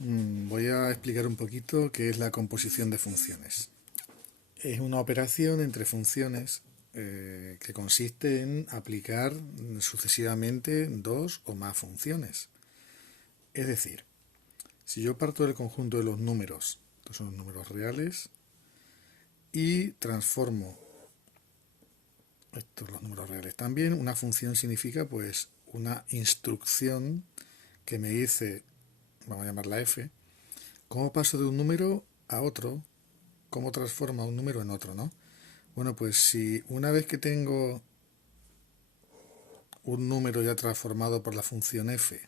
Voy a explicar un poquito qué es la composición de funciones. Es una operación entre funciones que consiste en aplicar sucesivamente dos o más funciones. Es decir, si yo parto del conjunto de los números, estos son los números reales, y transformo estos los números reales también, una función significa pues una instrucción que me dice, vamos a llamarla f, cómo paso de un número a otro, cómo transforma un número en otro, ¿no? Bueno, pues si una vez que tengo un número ya transformado por la función f,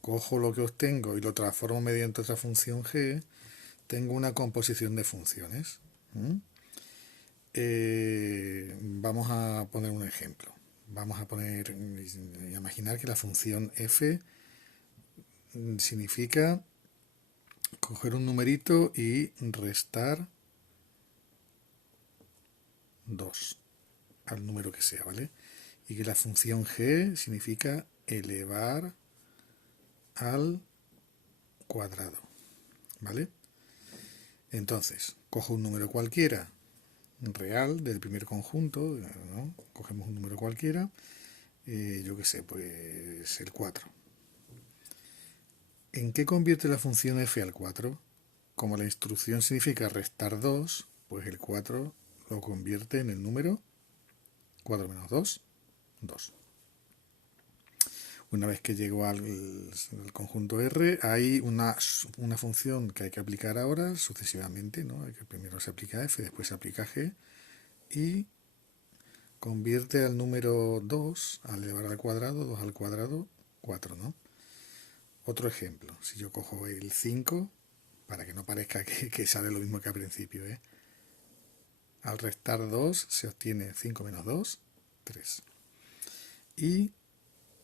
cojo lo que obtengo y lo transformo mediante otra función g, tengo una composición de funciones. Vamos a poner un ejemplo. Vamos a imaginar que la función f significa coger un numerito y restar 2 al número que sea, ¿vale? Y que la función g significa elevar al cuadrado, ¿vale? Entonces, cojo un número cualquiera real del primer conjunto, ¿no? Cogemos un número cualquiera, yo qué sé, pues el 4. ¿En qué convierte la función f al 4? Como la instrucción significa restar 2, pues el 4 lo convierte en el número 4 menos 2, 2. Una vez que llego al conjunto R, hay una función que hay que aplicar ahora sucesivamente, ¿no? Que primero se aplica f, después se aplica g, y convierte al número 2, al elevar al cuadrado, 2 al cuadrado, 4, ¿no? Otro ejemplo, si yo cojo el 5, para que no parezca que sale lo mismo que al principio, ¿eh? Al restar 2 se obtiene 5 menos 2, 3. Y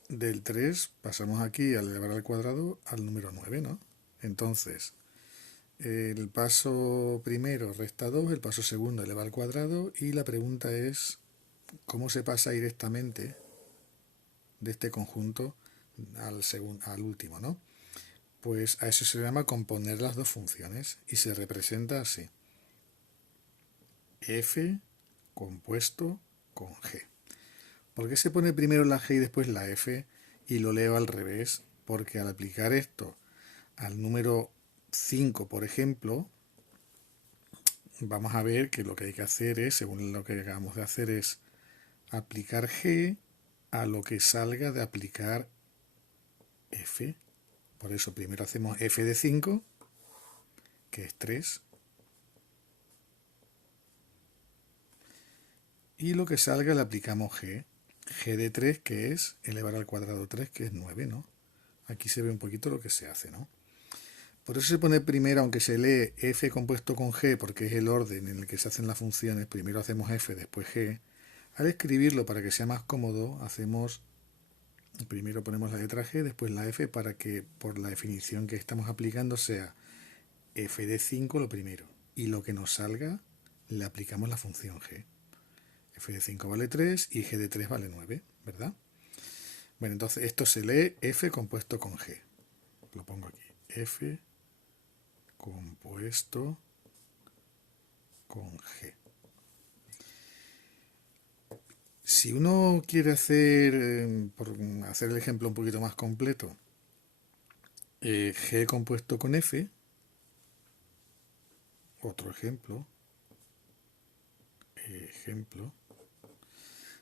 del 3 pasamos aquí al elevar al cuadrado al número 9, ¿no? Entonces, el paso primero resta 2, el paso segundo eleva al cuadrado, y la pregunta es cómo se pasa directamente de este conjunto al último, ¿no? Pues a eso se llama componer las dos funciones y se representa así: f compuesto con g. ¿Por qué se pone primero la g y después la f y lo leo al revés? Porque al aplicar esto al número 5, por ejemplo, vamos a ver que lo que hay que hacer es, según lo que acabamos de hacer, es aplicar g a lo que salga de aplicar f. Por eso primero hacemos f de 5, que es 3, y lo que salga le aplicamos g. G de 3, que es elevar al cuadrado 3, que es 9, ¿no? Aquí se ve un poquito lo que se hace, ¿no? Por eso se pone primero, aunque se lee f compuesto con g, porque es el orden en el que se hacen las funciones, primero hacemos f, después g. Al escribirlo para que sea más cómodo, primero ponemos la letra g, después la f, para que por la definición que estamos aplicando sea f de 5 lo primero, y lo que nos salga le aplicamos la función g. F de 5 vale 3 y g de 3 vale 9, ¿verdad? Bueno, entonces esto se lee f compuesto con g. Lo pongo aquí. F compuesto con g. Si uno quiere por hacer el ejemplo un poquito más completo, g compuesto con f, otro ejemplo,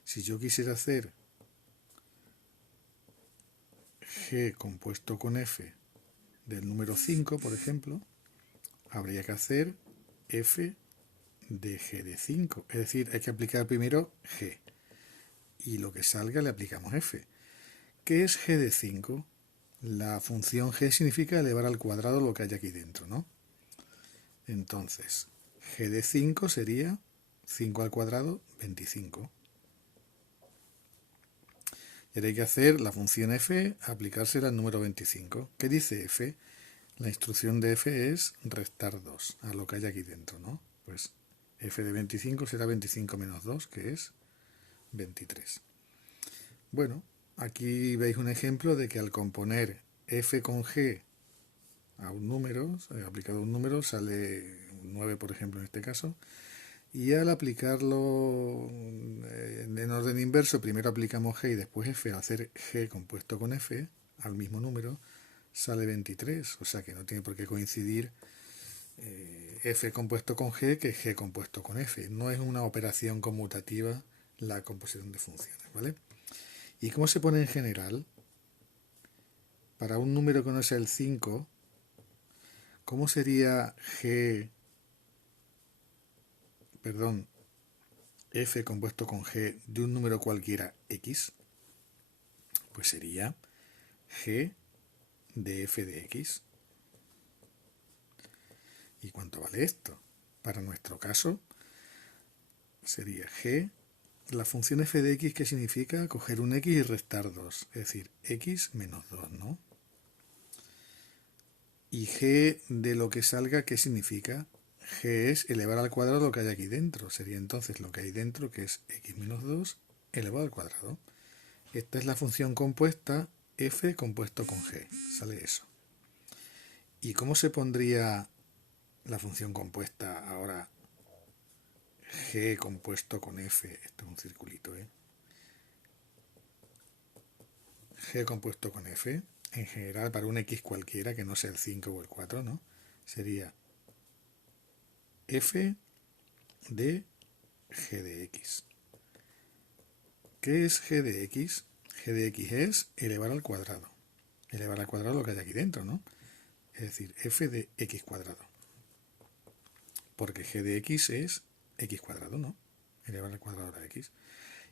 si yo quisiera hacer g compuesto con f del número 5, por ejemplo, habría que hacer f de g de 5. Es decir, hay que aplicar primero g. Y lo que salga le aplicamos f. ¿Qué es g de 5? La función g significa elevar al cuadrado lo que hay aquí dentro, ¿no? Entonces, g de 5 sería 5 al cuadrado, 25. Y ahora hay que hacer la función f, aplicársela al número 25. ¿Qué dice f? La instrucción de f es restar 2 a lo que hay aquí dentro, ¿no? Pues f de 25 será 25 menos 2, que es 23. Bueno, aquí veis un ejemplo de que al componer f con g a un número, aplicado a un número, sale un 9, por ejemplo, en este caso. Y al aplicarlo en orden inverso, primero aplicamos G y después F, al hacer G compuesto con F al mismo número, sale 23. O sea que no tiene por qué coincidir F compuesto con G que G compuesto con F. No es una operación conmutativa la composición de funciones, ¿vale? ¿Y cómo se pone en general? Para un número que no sea el 5, ¿cómo sería G, perdón, F compuesto con G de un número cualquiera X? Pues sería G de F de X. ¿Y cuánto vale esto? Para nuestro caso sería G, la función F de X, que significa coger un X y restar 2, es decir, X menos 2, ¿no? Y G de lo que salga, ¿qué significa? G es elevar al cuadrado lo que hay aquí dentro. Sería entonces lo que hay dentro, que es X menos 2 elevado al cuadrado. Esta es la función compuesta F compuesto con G. Sale eso. ¿Y cómo se pondría la función compuesta ahora G compuesto con F? Esto es un circulito, ¿eh? G compuesto con F, en general para un X cualquiera, que no sea el 5 o el 4, ¿no? Sería F de G de X. ¿Qué es G de X? G de X es elevar al cuadrado. Elevar al cuadrado lo que hay aquí dentro, ¿no? Es decir, F de X cuadrado. Porque G de X es X cuadrado, ¿no? Elevar al cuadrado a X.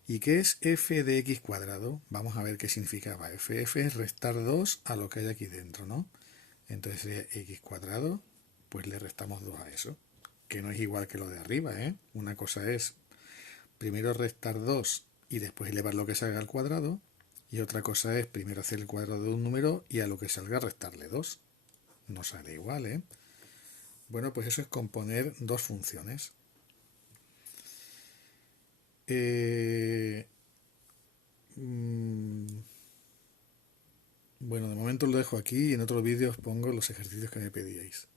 ¿Y qué es F de X cuadrado? Vamos a ver qué significaba. F es restar 2 a lo que hay aquí dentro, ¿no? Entonces sería X cuadrado, pues le restamos 2 a eso. Que no es igual que lo de arriba, ¿eh? Una cosa es primero restar 2 y después elevar lo que salga al cuadrado. Y otra cosa es primero hacer el cuadrado de un número y a lo que salga restarle 2. No sale igual, ¿eh? Bueno, pues eso es componer dos funciones. Bueno, de momento lo dejo aquí y en otros vídeos pongo los ejercicios que me pedíais.